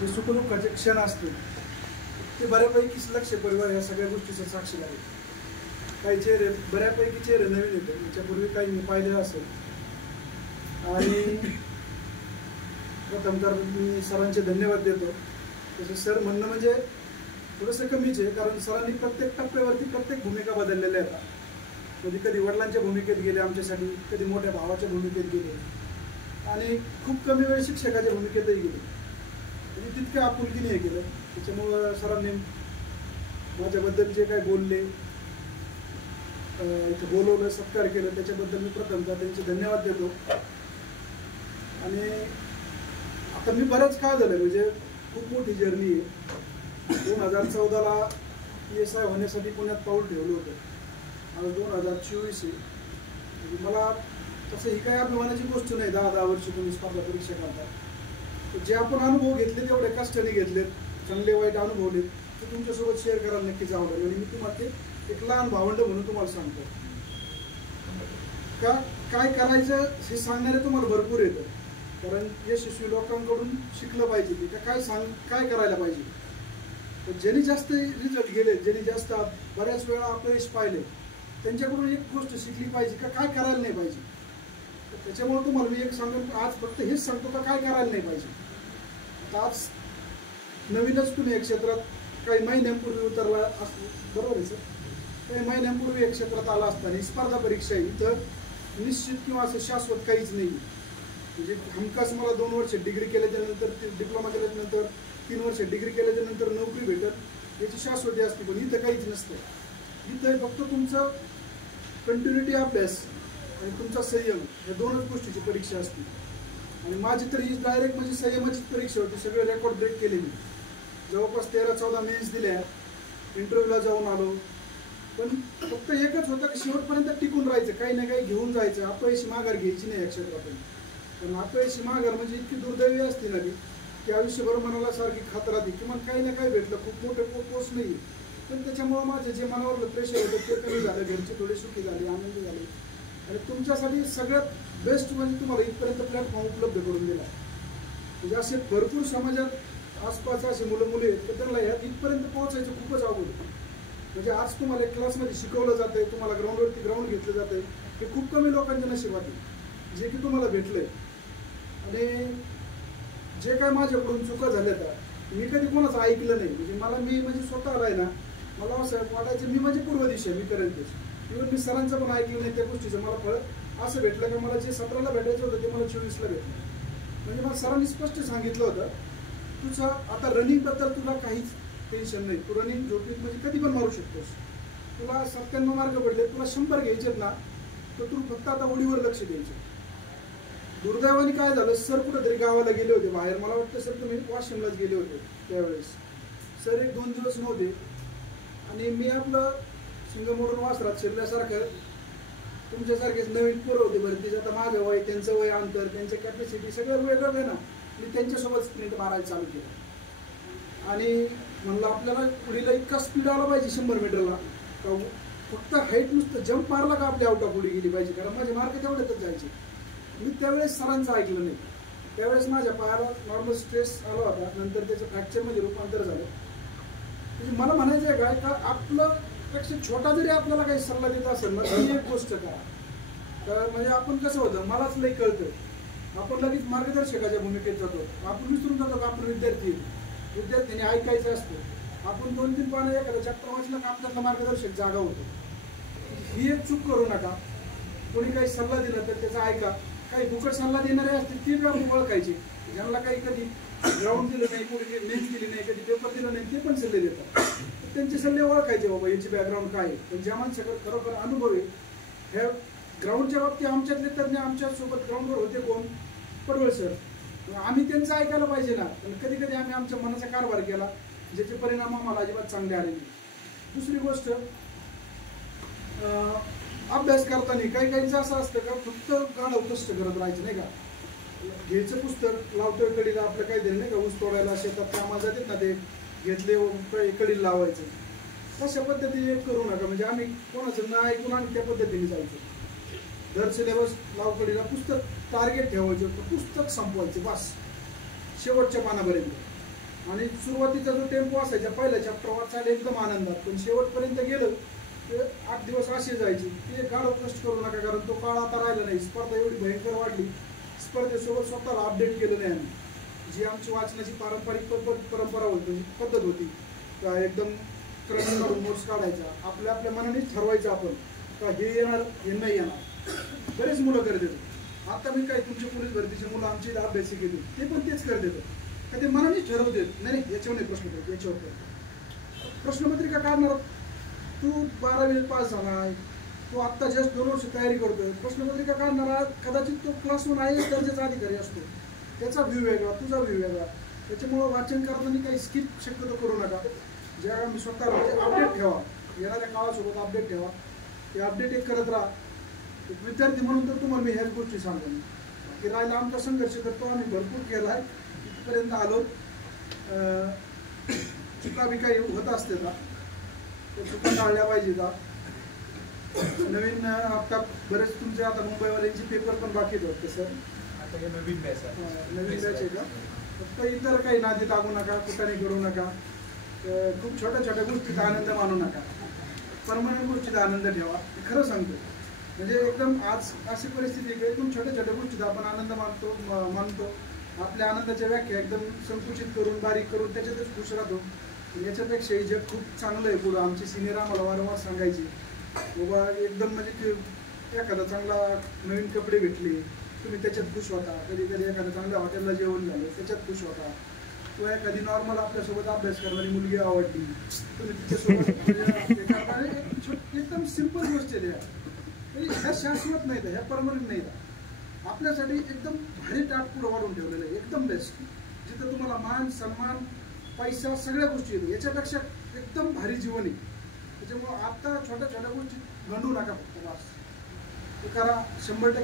जे सुखदुःखाचे क्षण असतील ते बऱ्यापैकी लक्ष परिवार या सगळ्या गोष्टीचं साक्षी आहे. काही चेहरे बऱ्यापैकी चेहरे नवीन येते, याच्यापूर्वी काही मी पाहिलेलं असेल. आणि प्रथम तर मी सरांचे धन्यवाद देतो. तसे सर म्हणणं म्हणजे थोडंसं कमीच आहे, कारण सरांनी प्रत्येक टप्प्यावरती प्रत्येक भूमिका बदललेल्या आहेत. कधी कधी वडिलांच्या भूमिकेत गेले आमच्यासाठी, कधी मोठ्या भावाच्या भूमिकेत गेले आणि खूप कमी वेळ शिक्षकाच्या भूमिकेतही गेले. म्हणजे तितक्या आपुलकीने हे केलं. त्याच्यामुळं सरांनी माझ्याबद्दल जे काय बोलले, इथं बोलवलं, सत्कार केलं, त्याच्याबद्दल मी प्रथमतः त्यांचे धन्यवाद देतो. आणि आता मी बऱ्याच काळ झालं, म्हणजे खूप मोठी जर्नी आहे. 2014ला PSI होण्यासाठी पुण्यात पाऊल ठेवलं होतं. आज 2024 आहे. म्हणजे मला तसं ही काही अभिमानाची गोष्ट नाही. 10 वर्ष तुम्ही स्पर्धा परीक्षा करता, जे आपण अनुभव घेतले तेवढे कष्टाने घेतलेत, चांगले वाईट अनुभवलेत, ते तुमच्यासोबत शेअर करायला नक्कीच आवडेल. आणि मी तुम्हाला ते एक लहान भावंड म्हणून तुम्हाला सांगतो का काय करायचं हे सांगणारे तुम्हाला भरपूर येतं. कारण यशस्वी लोकांकडून शिकलं पाहिजे की काय करायला पाहिजे. तर ज्यांनी जास्त रिझल्ट गेले, ज्यांनी जास्त बऱ्याच वेळा अपयश पाहिले, त्यांच्याकडून एक गोष्ट शिकली पाहिजे का काय करायला नाही पाहिजे. त्याच्यामुळे तुम्हाला मी एक सांगतो, आज फक्त हेच सांगतो का काय करायला नाही पाहिजे. आता आज नवीनच तुम्ही एक क्षेत्रात काही महिन्यांपूर्वी उतरला असतो, बरोबर आहे सर, काही महिन्यांपूर्वी एक क्षेत्रात आला असताना स्पर्धा परीक्षा इथं निश्चित किंवा असं शाश्वत काहीच नाही. म्हणजे हमखास मला 2 वर्ष डिग्री केल्याच्यानंतर, डिप्लोमा केल्याच्यानंतर 3 वर्ष डिग्री केल्याच्यानंतर नोकरी भेटत याची शाश्वती असते, पण इथं काहीच नसतं. इथं फक्त तुमचं कंटिन्युटी अभ्यास आणि तुमचा संयम, या 2च गोष्टीची परीक्षा असते. आणि माझी तर ही डायरेक्ट म्हणजे संयमाचीच परीक्षा होती. सगळे रेकॉर्ड ब्रेक केले मी. जवळपास 13-14 मेन्स दिल्या, इंटरव्ह्यूला जाऊन आलो. पण फक्त एकच होतं की शेवटपर्यंत टिकून राहायचं, काही ना काही घेऊन जायचं. अपयशी माघार घ्यायची नाही या क्षेत्रातून. पण अपयशी माघार म्हणजे इतकी दुर्दैवी असते ना की आयुष्यभर मनाला सारखी खात राहते की मला काही ना काही भेटलं. खूप मोठं पोस्ट नाही, पण त्याच्यामुळं माझं जे मनावरलं प्रेशर होतं ते कमी झालं. घरचे थोडे सुखी झाले, आनंदी झाले. आणि तुमच्यासाठी सगळ्यात बेस्ट म्हणजे तुम्हाला इथपर्यंत प्लॅटफॉर्म उपलब्ध करून दिला. म्हणजे असे भरपूर समाजात आसपास असे मुलं मुली आहेत तर त्यांना ह्या इथपर्यंत पोहोचायचं खूपच अवघड होतं. म्हणजे आज तुम्हाला एक क्लासमध्ये शिकवलं जातं आहे, तुम्हाला ग्राउंडवरती ग्राउंड घेतलं जातं आहे, हे खूप कमी लोकांच्या नशिबात आहे जे की तुम्हाला भेटलंय. आणि जे काय माझ्याकडून चुका झाल्या तर मी कधी कोणाचं ऐकलं नाही. म्हणजे मी म्हणजे स्वतःला आहे ना, मला असं वाटायचं मी म्हणजे पूर्व दिशा मी करेन तेच. इव्हन मी सरांचं पण ऐकलं नाही त्या गोष्टीचं. मला फळ असं भेटलं का मला जे 17ला भेटायचं होतं ते मला 24ला भेटलं. म्हणजे मला सरांनी स्पष्ट सांगितलं होतं, तुझं आता रनिंगबद्दल तुला काहीच टेन्शन नाही. तू रनिंग झोपीत म्हणजे कधी पण मारू शकतोस. तुला 97 मार्क पडले, तुला 100 घ्यायचेत ना, तर तू फक्त आता ओढीवर लक्ष द्यायचं. दुर्दैवाने काय झालं, सर कुठेतरी गावाला गेले होते बाहेर. मला वाटतं सर तुम्ही वाशिमलाच गेले होते त्यावेळेस. सर 1-2 दिवस नव्हते आणि मी आपलं शिंग मोडून वासरात शिरल्यासारखं तुमच्यासारखेच नवीन पोरं होते भरतीचं. आता माझं वय, त्यांचं वय, अंतर, त्यांचं कॅपॅसिटी सगळं वेगळं आहे ना. मी त्यांच्यासोबत स्प्रिंट मारायला चालू केलं आणि म्हणलं आपल्याला पुढीला इतका स्पीड आला पाहिजे 100 मीटरला का फक्त हाईट नुसतं जंप मारला का आपल्या आउट ऑफ पुढे गेली पाहिजे. कारण माझे मार्क तेवढ्यातच जायचे. मी त्यावेळेस सरांचं ऐकलं नाही. त्यावेळेस माझ्या पायाला नॉर्मल स्ट्रेस आला होता, नंतर त्याचं फ्रॅक्चरमध्ये रूपांतर झालं. म्हणजे मला म्हणायचं आहे काय का आपलं पेक्षा छोटा जरी आपल्याला काही सल्ला देत असेल ना, ती एक गोष्ट करा. तर म्हणजे आपण कसं होतं, मलाच लई कळतं, आपण लगेच मार्गदर्शकाच्या भूमिकेत जातो. आपण विसरून जातो का आपण विद्यार्थ्यांनी ऐकायचं असतं. आपण 2-3 पानं एखादा चॅप्टर वाचलं का आपल्याला मार्गदर्शक जागा होतो. ही एक चूक करू नका. कोणी काही सल्ला दिला तर त्याचा ऐका. काही फुकट सल्ला देणारे असतील ती आपण ओळखायची. ज्यांना काही कधी ग्राउंड दिलं नाही, कोणी मेन्स दिली नाही, कधी पेपर दिला नाही, ते पण सल्ले देतात. त्यांचे सल्ले ओळखायचे, बाबा यांची बॅकग्राऊंड काय आहे. पण ज्या माणसाकडे खरोखर अनुभव आहे, ह्या ग्राउंडच्या बाबतीत आमच्यातले तज्ञ आमच्यासोबत ग्राउंडवर होते कोण, पडवळ सर. आम्ही त्यांचं ऐकायला पाहिजे ना. पण कधी कधी आम्ही आमच्या मनाचा कारभार केला, ज्याचे परिणाम आम्हाला अजिबात चांगले आले नाही. दुसरी गोष्ट, अभ्यास करताना काही काहींचं असं असतं का फक्त गाढव कष्ट करत राहायचं नाही का. घ्यायचं पुस्तक, लावतोय कडीला आपलं काहीतरी नाही का, ऊस तोडायला शेतात कामाला जातात ना, ते घेतले कडीला लावायचं. तशा पद्धतीने करू नका. म्हणजे आम्ही कोणाचं न ऐकून आम्ही त्या पद्धतीने जायचो. दर सिलेबस लावकडीला पुस्तक टार्गेट ठेवायचं, पुस्तक संपवायचं बस. शेवटच्या पानापर्यंत. आणि सुरुवातीचा जो टेम्पो असायचा पहिल्या चॅप्टर वाचायला एकदम आनंदात, पण शेवटपर्यंत गेलं ते 8 दिवस असे जायचे. ते गाढव कष्ट करू नका, कारण तो काळ आता राहिला नाही. स्पर्धा एवढी भयंकर वाढली, स्पर्धेसोबत स्वतःला अपडेट केलं नाही आम्ही. जी आमची वाचनाची पारंपरिक परंपरा होती, पद्धत होती, एकदम क्रम काढून नोट्स काढायचा, आपल्या आपल्या मनानेच ठरवायचं आपण का हे येणार हे नाही येणार. बरेच मुलं करतात. आता मी काय तुमच्या पोलीस भरतीचे मुलं आमची अभ्यास घेते, ते पण तेच करतात का ते मनानेच ठरवतात, नाही नाही याच्यावर नाही प्रश्न, याच्यावर प्रश्नपत्रिका काढणार. तू 12वी पास झाला आहे, तू आत्ता जस्ट 2 वर्ष तयारी करतोय, प्रश्नपत्रिका काढणारा कदाचित तो क्लास 1 IAS दर्जाचा अधिकारी असतो, त्याचा व्ह्यू वेगळा, तुझा व्ह्यू वेगळा. त्याच्यामुळं वाचन करताना काही स्किप शक्यतो करू नका. ज्या मी स्वतः म्हणजे अपडेट ठेवा, येणाऱ्या काळासोबत अपडेट ठेवा. ते अपडेट एक करत राहा. एक विद्यार्थी म्हणून तर तुम्हाला मी ह्याच गोष्टी सांगेन की राहिला आमचा संघर्ष करतो आम्ही भरपूर केला आहे, इथपर्यंत आलो. चुका बी काही होत असते का, त्या चुका टाळल्या पाहिजे का. नवीन आता बरेच तुमचे आता मुंबईवाल्यांचे पेपर पण बाकी होत सर, नवीन बॅच आहे का. फक्त इतर काही नादी लागू नका, कुठाने करू नका, खूप छोट्या छोट्या गोष्टीचा आनंद मानू नका, परमनंट गोष्टीचा आनंद ठेवा. खरं सांगतो, म्हणजे एकदम आज अशी परिस्थिती आहे की एकदम छोट्या छोट्या गोष्टीचा आपण आनंद मानतो. आपल्या आनंदाच्या व्याख्या एकदम संकुचित करून बारीक करून त्याच्यातच खुश राहतो. याच्यापेक्षा हे जग खूप चांगलं आहे. पुढं आमचे सिनियर आम्हाला वारंवार सांगायचे, बाबा एकदम म्हणजे एखादा चांगला नवीन कपडे भेटले तुम्ही त्याच्यात खुश होता, कधी कधी एखाद्या चांगल्या हॉटेलला जेवण झालं त्याच्यात खुश होता, किंवा एखादी नॉर्मल आपल्यासोबत अभ्यास करणारी मुलगी आवडली तुम्ही तिच्यासोबत एकदम सिंपल गोष्टी आहेत. ह्या शाश्वत नाहीत, ह्या परमनंट नाहीत. आपल्यासाठी एकदम भारी टाट पुढं वाढून ठेवलेलं आहे, एकदम बेस्ट, जिथं तुम्हाला मान सन्मान पैसा सगळ्या गोष्टी येतो. याच्यापेक्षा एकदम भारी जीवन आहे. त्याच्यामुळं आता छोट्या छोट्या गोष्टी गंडू नका, फक्त बस करा. 100%